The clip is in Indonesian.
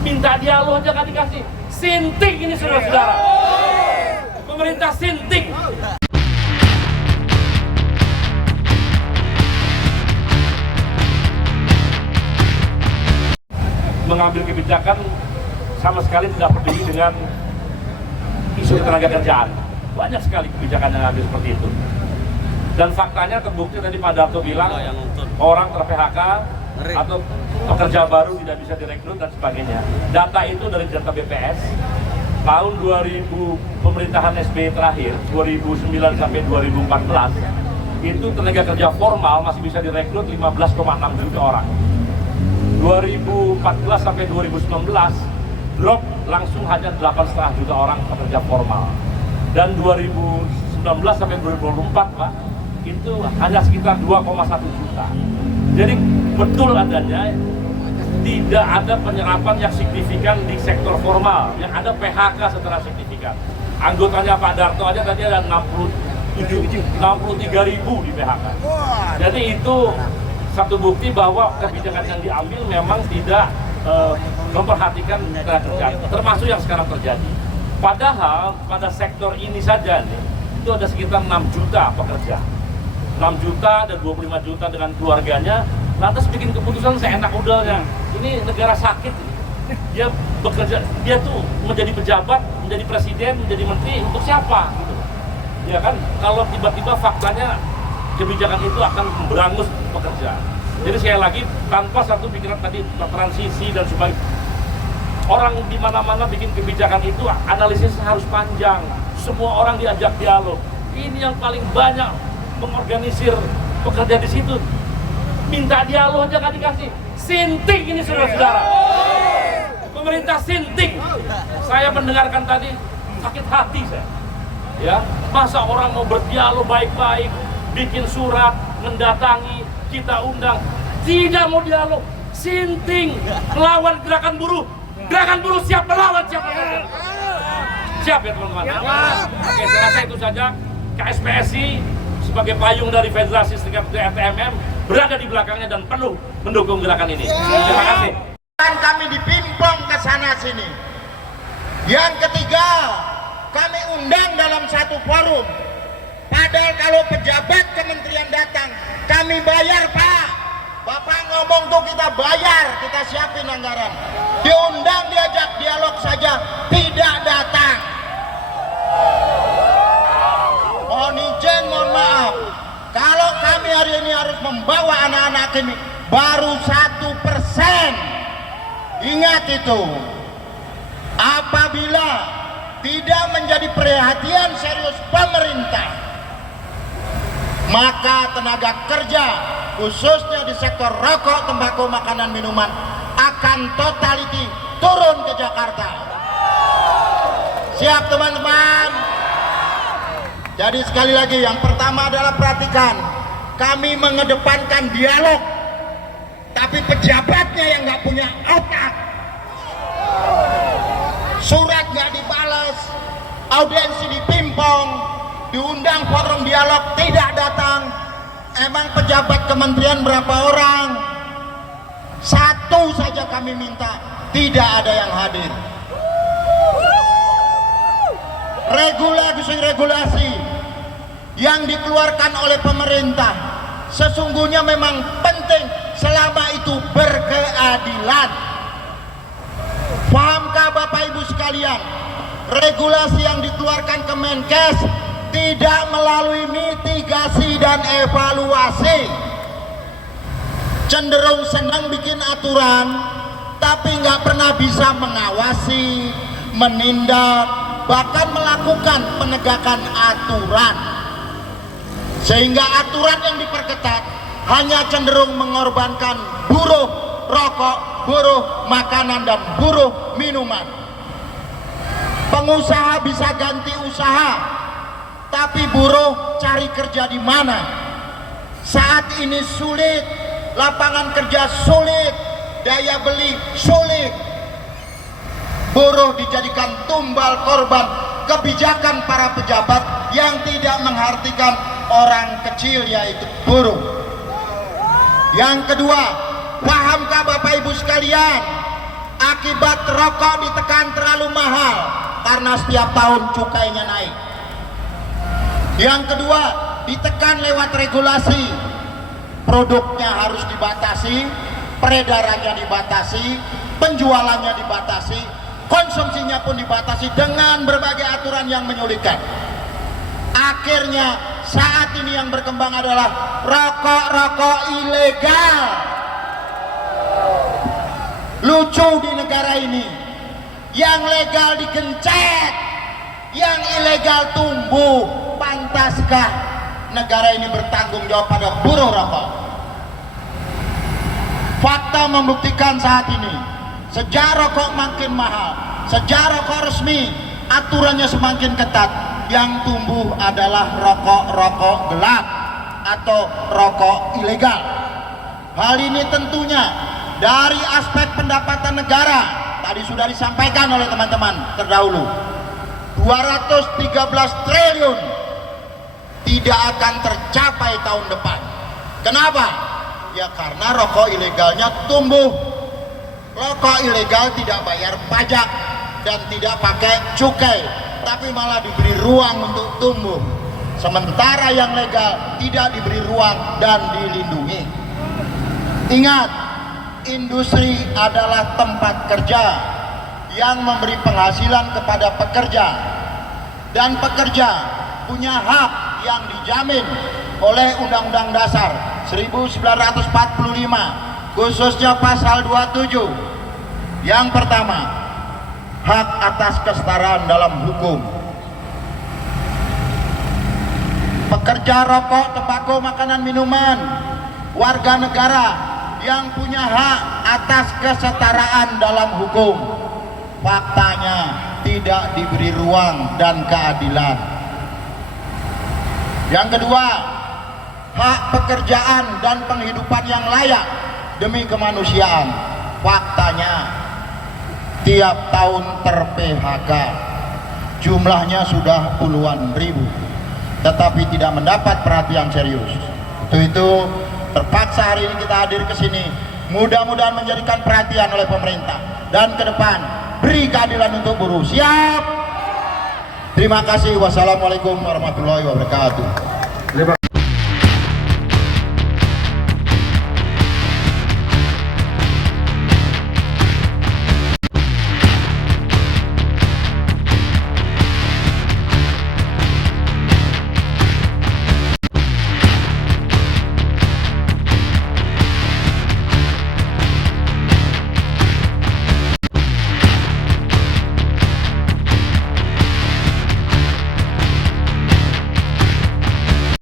Minta dialog aja kan dikasih. Sinting ini saudara-saudara. Pemerintah sinting. Mengambil kebijakan sama sekali tidak peduli dengan isu tenaga kerjaan. Banyak sekali kebijakan yang ambil seperti itu. Dan faktanya terbukti tadi Pak Darto bilang orang ter-PHK atau pekerja baru tidak bisa direkrut dan sebagainya. Data itu dari data BPS tahun 2000 pemerintahan SBY terakhir 2009 sampai 2014 itu tenaga kerja formal masih bisa direkrut 15,6 juta orang. 2014 sampai 2019 drop langsung hanya 8,5 juta orang pekerja formal. Dan 2019 sampai 2024 Pak, itu hanya sekitar 2,1 juta. Jadi betul adanya tidak ada penyerapan yang signifikan di sektor formal, yang ada PHK secara signifikan. Anggotanya Pak Darto aja tadi ada 63 ribu di PHK. Jadi itu satu bukti bahwa kebijakan yang diambil memang tidak memperhatikan tenaga kerja, termasuk yang sekarang terjadi. Padahal pada sektor ini saja nih, itu ada sekitar 6 juta pekerja. 6 juta dan 25 juta dengan keluarganya, lantas bikin keputusan seenak udahnya. Ini negara sakit. Dia bekerja, dia tuh menjadi pejabat, menjadi presiden, menjadi menteri untuk siapa? Gitu. Ya kan, kalau tiba-tiba faktanya kebijakan itu akan berangus pekerja. Jadi sekali lagi, tanpa satu pikiran tadi transisi dan sebagainya, orang di mana-mana bikin kebijakan itu analisis harus panjang. Semua orang diajak dialog. Ini yang paling banyak mengorganisir pekerja di situ. Minta dialog aja kan dikasih. Sinting ini saudara-saudara. Pemerintah sinting. Saya mendengarkan tadi sakit hati saya. Ya, masa orang mau berdialog baik-baik, bikin surat, mendatangi, kita undang, tidak mau dialog. Sinting, melawan gerakan buruh. Gerakan buruh siap melawan siapa saja. Siap ya teman-teman. Oke, saya rasa itu saja. KSPSI sebagai payung dari Federasi Serikat Pekerja FTMM berada di belakangnya dan penuh mendukung gerakan ini. Terima kasih. Kami dipimpong ke sana sini. Yang ketiga, kami undang dalam satu forum. Padahal kalau pejabat kementerian datang, kami bayar Pak. Bapak ngomong tuh kita bayar, kita siapin anggaran. Diundang, diajak dialog saja, tidak datang. Mohon izin, mohon maaf. Kalau kami hari ini harus membawa anak-anak ini, baru 1%. Ingat itu. Apabila tidak menjadi perhatian serius pemerintah, maka tenaga kerja khususnya di sektor rokok, tembakau, makanan, minuman akan totality turun ke Jakarta. Siap teman-teman? Jadi sekali lagi, yang pertama adalah perhatikan, kami mengedepankan dialog, tapi pejabatnya yang nggak punya otak. Surat nggak dibalas, audiensi dipimpong, diundang forum dialog tidak datang. Emang pejabat kementerian berapa orang? Satu saja kami minta, tidak ada yang hadir. Regulasi yang dikeluarkan oleh pemerintah sesungguhnya memang penting selama itu berkeadilan. Pahamkah Bapak Ibu sekalian, regulasi yang dikeluarkan Kemenkes tidak melalui mitigasi dan evaluasi, cenderung senang bikin aturan tapi nggak pernah bisa mengawasi, menindak, bahkan melakukan penegakan aturan, sehingga aturan yang diperketat hanya cenderung mengorbankan buruh rokok, buruh makanan, dan buruh minuman. Pengusaha bisa ganti usaha, tapi buruh cari kerja di mana? Saat ini sulit, lapangan kerja sulit, daya beli sulit. Buruh dijadikan tumbal korban kebijakan para pejabat yang tidak menghartikan orang kecil, yaitu buruh. Yang kedua, pahamkah Bapak Ibu sekalian, akibat rokok ditekan terlalu mahal karena setiap tahun cukainya naik. Yang kedua, ditekan lewat regulasi, produknya harus dibatasi, peredarannya dibatasi, penjualannya dibatasi, konsumsinya pun dibatasi dengan berbagai aturan yang menyulitkan. Akhirnya saat ini yang berkembang adalah rokok-rokok ilegal. Lucu di negara ini, yang legal digencet, yang ilegal tumbuh. Pantaskah negara ini bertanggung jawab pada buruh rokok? Fakta membuktikan saat ini, sejak rokok makin mahal, sejak rokok resmi, aturannya semakin ketat, yang tumbuh adalah rokok-rokok gelap atau rokok ilegal. Hal ini tentunya dari aspek pendapatan negara, tadi sudah disampaikan oleh teman-teman terdahulu, 213 triliun tidak akan tercapai tahun depan. Kenapa? Ya karena rokok ilegalnya tumbuh. Rokok ilegal tidak bayar pajak dan tidak pakai cukai, tapi malah diberi ruang untuk tumbuh. Sementara yang legal tidak diberi ruang dan dilindungi. Ingat, industri adalah tempat kerja yang memberi penghasilan kepada pekerja, dan pekerja punya hak yang dijamin oleh Undang-Undang Dasar 1945, khususnya pasal 27. Yang pertama, hak atas kesetaraan dalam hukum. Pekerja rokok, tembakau, makanan, minuman, warga negara yang punya hak atas kesetaraan dalam hukum, faktanya tidak diberi ruang dan keadilan. Yang kedua, hak pekerjaan dan penghidupan yang layak demi kemanusiaan, faktanya tiap tahun ter-PHK, jumlahnya sudah puluhan ribu, tetapi tidak mendapat perhatian serius. Itu terpaksa hari ini kita hadir ke sini, mudah-mudahan menjadikan perhatian oleh pemerintah, dan ke depan beri keadilan untuk buruh. Siap? Terima kasih. Wassalamualaikum warahmatullahi wabarakatuh.